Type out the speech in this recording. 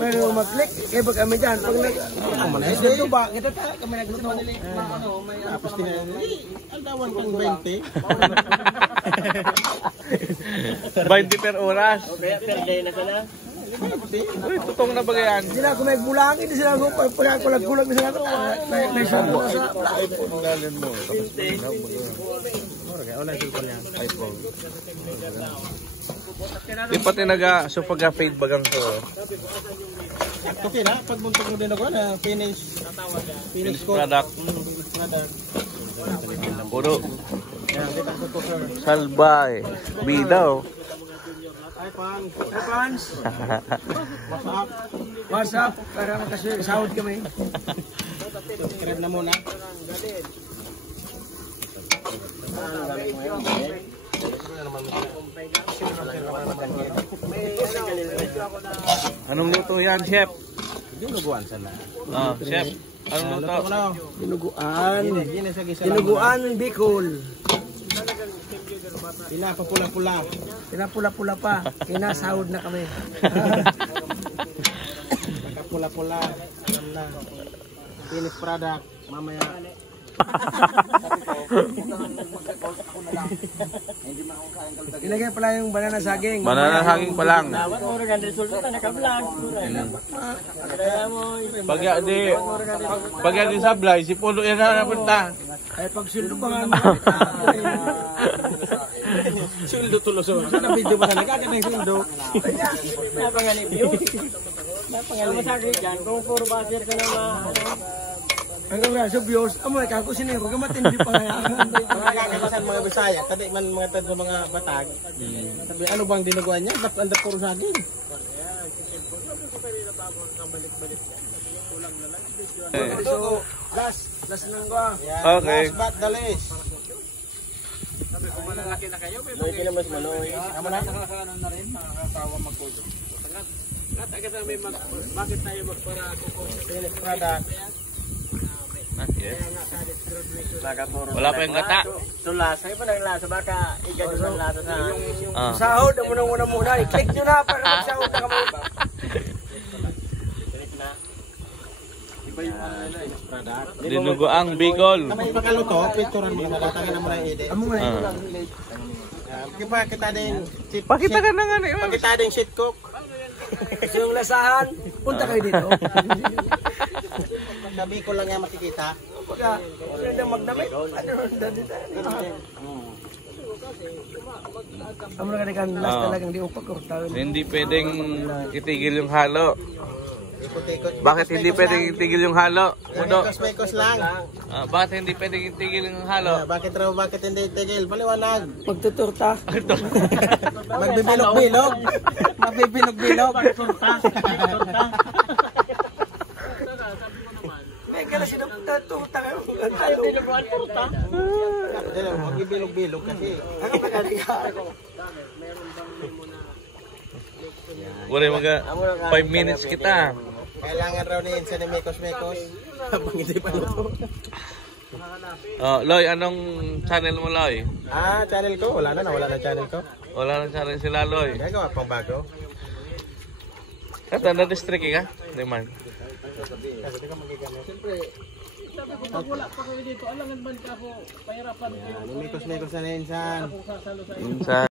Pero mag-click, kaya pag kami dyan, pag nag-ito ba, kita tayo, kami nag-ito. Tapos aldawan kang 20. 20 per oras. Kaya per day na sana. Uy, tutong na ba yan? Hindi na ako may bulangin, hindi sila ako pagkulag-kulag na sila ako. May sabi ko sa iPhone galing mo. iPhone. Di pati so pag-fade bagang to. Okay na, pagbuntog mo din ako na finish Product. Puro salbay. Bidaw. Hi fans. What's up? Para kasi sahod kami. Subscribe na muna. Anong luto yan, chef? Dinuguan sana. Chef. Anong luto? Dinuguan ng Bicol. Pinapapula-pula. Pinapula-pula pa. Kinasahod na kami. Pula-pula. Finish product. Mamaya. Ilagay pala yung banana saging. Banana saging pa lang. Pag di sablay, si Pulo yan na napunta. Ay pag sildo pa nga. Sildo tuloso. Sana video pa na nagkakita ng sildo. Napanganib yun. Napangalip. Masakit dyan. Kung puro baser ka naman. Hanggang nga sa views, amoy kako sinay ko gamatindi pa nga. Mga kakatasan mga Bisaya, tadi man mga tadto mga Batag. Sabi ano bang dinuguan niya? Ba't anda puro saging? So, last nang ko. Okay. Last but the least. Sabi ko malalaki na kayo, may Loy kina mas maloy. Amo na. nakakaano na rin, makakasawa magkulo. Agad na may bakit tayo magpara kuko sa Finish product. Yes. Wala pa yung gata. So lasa, iba nang lasa baka igano ng lasa sa sahod, muna. I-click nyo na para magsahod na kami. Iba yung finish product. Dinuguang Bicol. Kamay pagkaluto, picturean mo na tangan mo na ide. Amo nga. Kita din. Pakita ka na nga ni. Pakita din shit cook. So yung lasahan, punta kayo dito. Sabi ko lang nga makikita. Pagka, hindi magdamit. Ano, dito. Amo na kanikan last talagang di upag ko. Hindi pwedeng itigil yung halo. Ikot-ikot. Bakit hindi pwedeng itigil yung halo? Udo. Mekos lang. Bakit hindi pwedeng itigil yung halo? Bakit hindi itigil? Paliwanag. Pagtuturta. Magbibilog-bilog. Magbibilog-bilog. May kala sinagtuturta kayo. Ayaw tinubuan turta. Magbibilog-bilog kasi. Ano ba kanikan? Wala mga 5 minutes kita. Kailangan raw ni Insa ni Mekos-Mekos. Habang hindi pa luto. Loy, anong channel mo, Loy? Channel ko. Wala na channel ko. Wala nang channel sila, Loy. Gagawa pang bago. Kata na district ka? Hindi man. Siyempre, sabi ko pag wala pa kayo dito, alangan man ka ako, pahirapan. Mekos-Mekos na ni Insan. Insan.